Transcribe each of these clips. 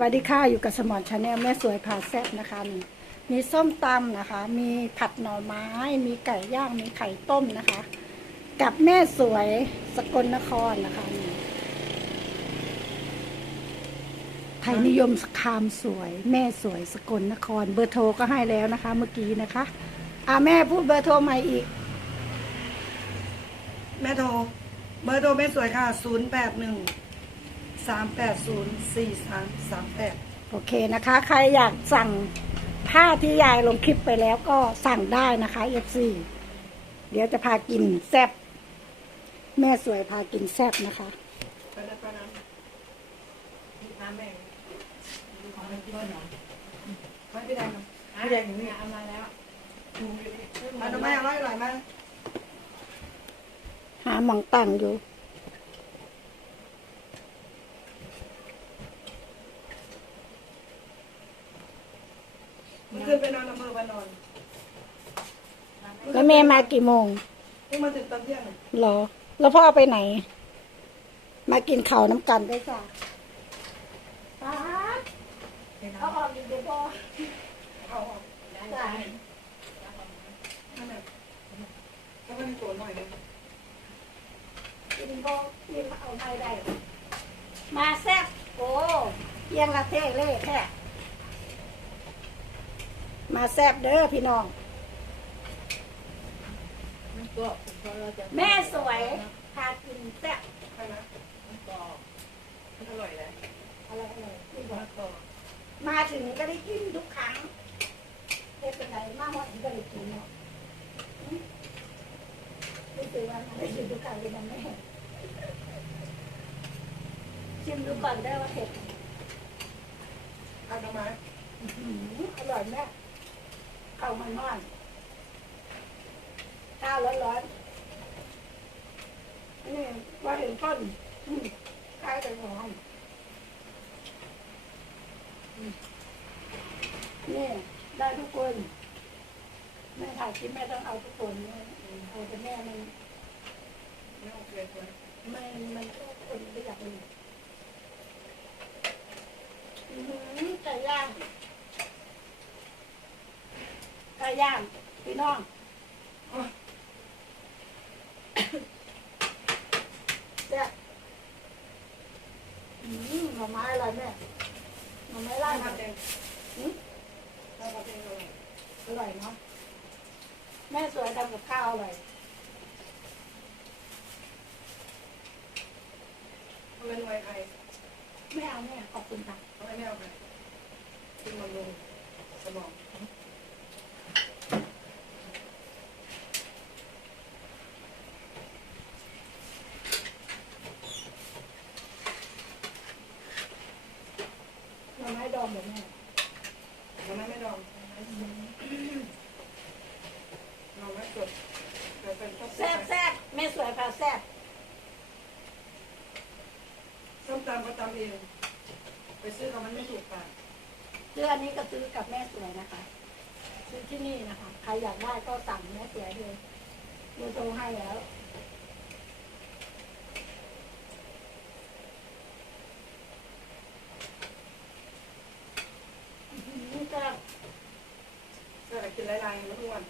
วัสดีค่ะ อยู่กับสมอนชาแนลแม่สวยผ่าแซ่บนะคะมีส้มตำนะคะ มีผัดหน่อไม้ มีไก่ย่าง มีไข่ต้มนะคะ กับแม่สวยสกลนครนะคะไทยนิยมคามสวย แม่สวยสกลนคร เบอร์โทรก็ให้แล้วนะคะ เมื่อกี้นะคะอ่าแม่พูดเบอร์โทรใหม่อีก แม่โทรเบอร์โทรแม่สวยค่ะศูนย์แปดหนึ่ง 0 8 1 3 8 0 4 3 3 8โอเคนะคะ ใครอยากสั่งผ้าที่ยายลงคลิปไปแล้วก็สั่งได้นะคะ FC เดี๋ยวจะพากินแซบแม่สวยพากินแซบนะคะไปแล้วไปแล้วน้ำแม่ของไม่พี่แดงไม่พี่แดงพี่แดงอยู่นี่เอามาแล้วมันทำไมอร่อยอร่อยมากหาหมองตั้งอยู่ มัน ขึ้นไปนอนอำเภอบ้านนอนแล้วแม่มากี่โมงเพิ่งมาถึงตอนเที่ยงเหรอ แล้วพ่อไปไหน มากินข้าวน้ำกันได้จ้ะป้าดเอาออกอีกเดี๋ยวพ่อเอาออกจ้ะนั่นแหละก็ไม่ได้ตัวหน่อยเลยกินพ่อกินเอาไม่ได้ มาแซ่บโอ้เอียงละเท่เล่แท้ มาแซ่บเด้อพี่น้อง แม่สวยพากินแซ่บใช่ไหมอร่อยเลยอะไรอะไรที่บมะอกละกอมาถึงก็ได้กินทุกครั้งเทศกาลมากว่าถึงก็ได้กินเนาะอืมรู้สึกว่ามันได้กินทุกครั้งเลยมันไม่เห็นชิมดูก่อนได้ว่าเผ็ดเอาทำไมอื้อหืออร่อยแม่ ข้ามันนอนข้าวร้อนๆนี่ว่าเห็นต้นข้าวจะหอมอืมนี่ได้ทุกคนแม่ถ่ายคลิปแม่ต้องเอาทุกคนเอาแต่แม่มันไม่โอเคเลยไม่มันก็คนไม่อยากเลยอื้อหือไก่ย่างไก่ ย่างพี่น้องเจ๊อืมหน่อไม้อะไรแม่หน่อไม้ไล่ไล่มามาเองอืมไล่มาเองเลยอร่อยเนาะแม่สวยทำกับข้าวอร่อยเอาเป็นไว้ใครไม่เอาแม่ขอบคุณค่ะเอาไม่ไม่เอาใครกินมันลงสมอง หน่อไม้ดองแบบแม่ มันไม่ดองเราไม่สด แต่เป็นต้มแซ่บแซ่บแม่สวยพาแซ่บส้มตำก็ตำเอง ไปซื้อเขามันไม่ถูกปากซื้ออันนี้ก็ซื้อกับแม่สวยนะคะ ซื้อที่นี่นะคะ ใครอยากได้ก็สั่งแม่สวยเลยเบอร์โทรให้แล้วอื้อหือแซ่บ เสื้อกินลายๆแล้วทุกวัน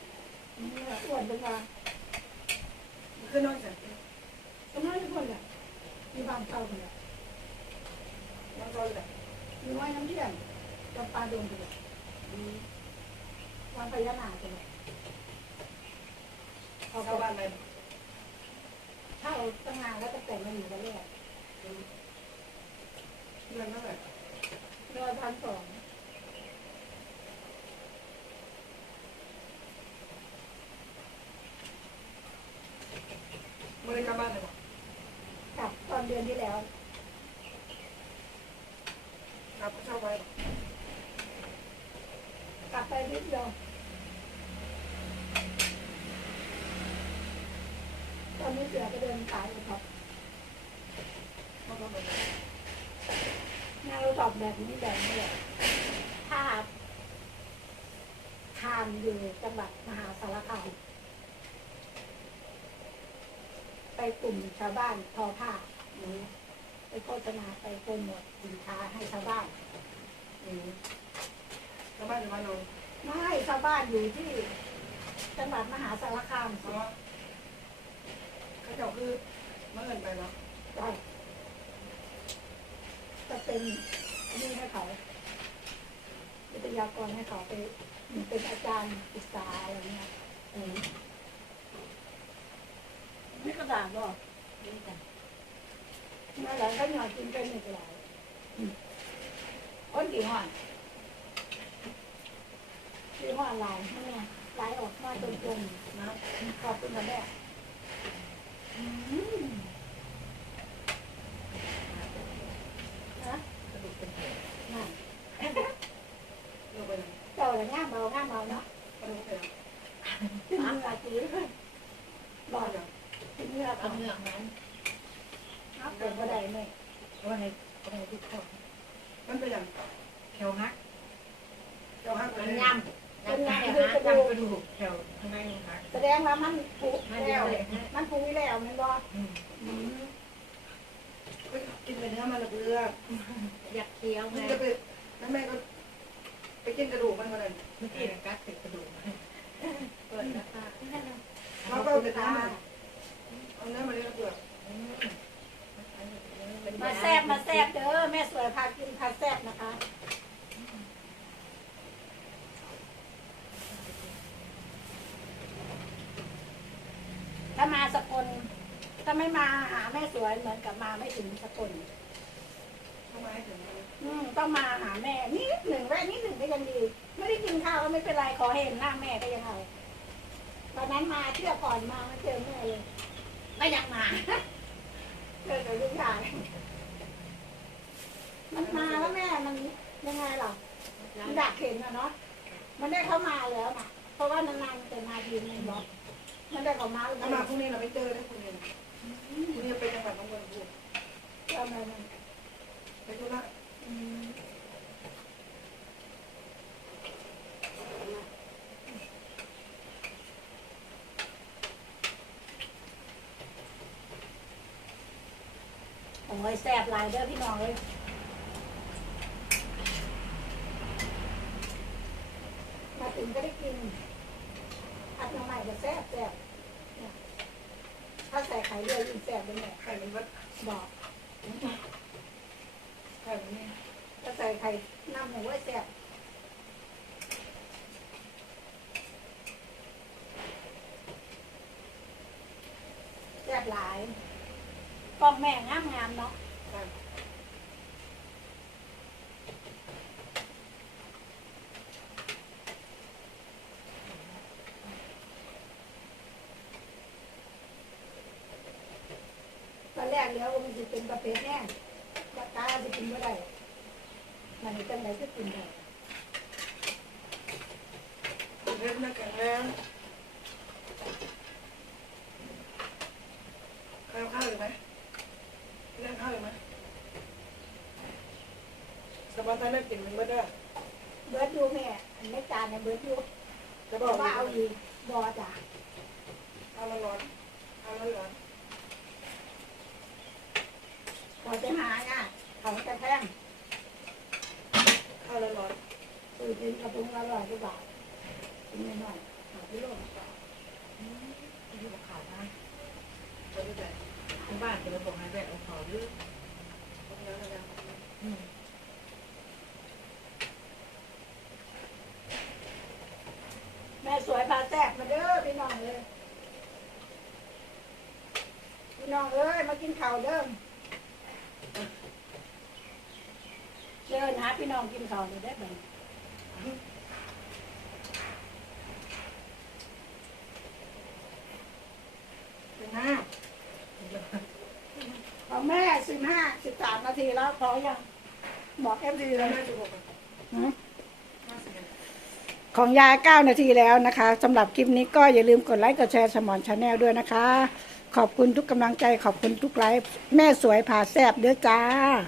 อื้ออ้วนเป็นว่า ขึ้นนอนเสร็จ ก็ไม่ทุกคนแหละมีบางเตา คนแหละแล้วก็เลยมีไว้น้ำเที่ยงกับปลาดงคนแหละวันพญานาคคนแหละเข้าเข้าบ้านไปถ้าเอาตั้งงานแล้วก็แต่งมาอยู่กันเลยเงินเท่าไหร่ร้อยพันสอง ไม่ได้กลับบ้านเลย กลับตอนเดือนที่แล้ว กลับเช่าไว้ กลับไป นิดเดียวตอนนี้เสือก็เดินตายเลยครับเข้นไปงานเราตอบแบบนี้แบบนี้แหละถ้าทานอยู่จังหวัดมหาสารคามไปกลุ่มชาวบ้านทอผ้าไปโฆษณาไปโปรโมทสินค้าให้ชาวบ้านชาวบ้านชาวบ้านนอน ไม่ชาวบ้านอยู่ที่ จังหวัดมหาสารคามเพราะว่าเขาเจ้าคือเมื่อเงินไปเนาะได้จะเป็นอันนี้ให้เขาวิทยากรให้เขาไปเป็นอาจารย์ศึกษาอะไรเงี้ยอืมไม่กระดาษหรอกนี่กันไม่หลังก็หยอดกินเป็นอีกหลายคนกี่ห้อ นที่ว่าลายแม่ลายออกมาตรงๆนะขอบคุณนะแม่อืมนะกระดูกเป็นแผลนั่นลงไปเลยเจ้าละง่ามเบาง่ามเบาเนาะก็ลงไปเลยถึงเนื้อจีเลยบรออกดอย่างถึงเนื้อเอาเอาเนื้อมันเอาเป็นก็ได้ไหมเอาไว้ให้เอาไว้ให้ทุกคนมันเป็นอย่างแถวฮักเจ้าห้างไปมันเล ยย่ำย่ำแถวฮักย่ำกระดูกแถวข้างในมันฮักแสดงว่ามันผุมันแล้เดียววเลยมันผุแล้วแมันบ่อืมอืมกินไปเนื้อมันละเบืออยากเคี้ยวมัไงนจะไปแล้วแม่ก็ไปกินกระดูกมันมาเลยเมื่อกี้กัดติดกระดูกเปิดนะคะเราก็เอาไปทำมันเอาเนื้อมาเลี้ยงเปลือกมาแซบมาแซบเด้อแม่สวยพากินพาแซบนะคะามาสกลถ้าไม่มาหาแม่สวยเหมือนกับมาไม่ถึงสกลทำไมถึงอืมต้องมาหาแม่นิดหนึ่งแวะนิดหนึ่งก็ยังดีไม่ได้กินข้าวก็ไม่เป็นไรขอเห็นหน้าแม่ก็ยังเอาตอนนั้นมาเที่ยวก่อนมาไม่เจอแม่เลยก็ยังมาเจอแต่ลูกชายมันมาแล้วแม่มันยังไงหรอมันอยากเห็นอะเนาะมันได้เข้ามาแล้วนะเพราะว่านานๆมันจะมาทีนึงเนาะ มันได้เข้ามาแล้วถ้ามาพรุ่งนี้เราไม่เจอได้คุณเองคุณจะไปจังหวัดน้องบัวลำพูทำไมมันไปธุระอืมโอ้ยแซ่บหลายเด้อพี่น้องเลยมาถึงก็ได้กินอัดน้ำใหม่ก็แซ่บแซ่บเนี่ย ถ้าใส่ไข่เรือยิ่งแสบเลยเนี่ยไข่มันวัดบอกไข่มันนี่ถ้าใส่ไข่น้ำหมูไว้แสบแสบหลายกองแม่งามงามเนาะ ไข่ ตอนแรกเดี๋ยวมันจะ เป็นประเภทแห้งปากกาจะกินไม่ได้มันจังไหนก็กินได้เล็บน่าแข็งแรงข้าวข้าวอยู่ไหมเล่ข้าวอยู่ไหมสบายใจเล่นกินมันไม่ได้เบิร์ดอยู่แม่อันไม่จานเนี่ยเบิร์ดอยู่จะบอกกว่าเอาอีกบอจ้ะเอาละร้อนเอาละร้อน บอจะหาง่ายเขาจะแพงเอาละร้อนตื่นกินกระปุกละร้อยกว่าบาทกินน้อยๆหาที่โลกที่บอกขาดนะจะไม่ได้ที่บ้านจะมาบอกให้แบกเอาขาหรือทำงานทำงานอืมแม่สวยพาแซ่บมาเด้อพี่น้องเลยพี่น้องเอ้ยมากินข้าวเด้อ เชิญหาพี่น้องกินข้าวเลยได้อบ่เป็นหน้าของแม่สิบห้าสิบสามนาทีแล้วพอยังบอกเอฟซีเลยห้าสิบหกหือห้าสิบเอ็ดของยาย9นาทีแล้วนะคะสำหรับคลิปนี้ก็อย่าลืมกดไลค์กดแชร์สมอนชาแนลด้วยนะคะ ขอบคุณทุกกำลังใจขอบคุณทุกไลค์แม่สวยผ่าแซบเด้อจ้า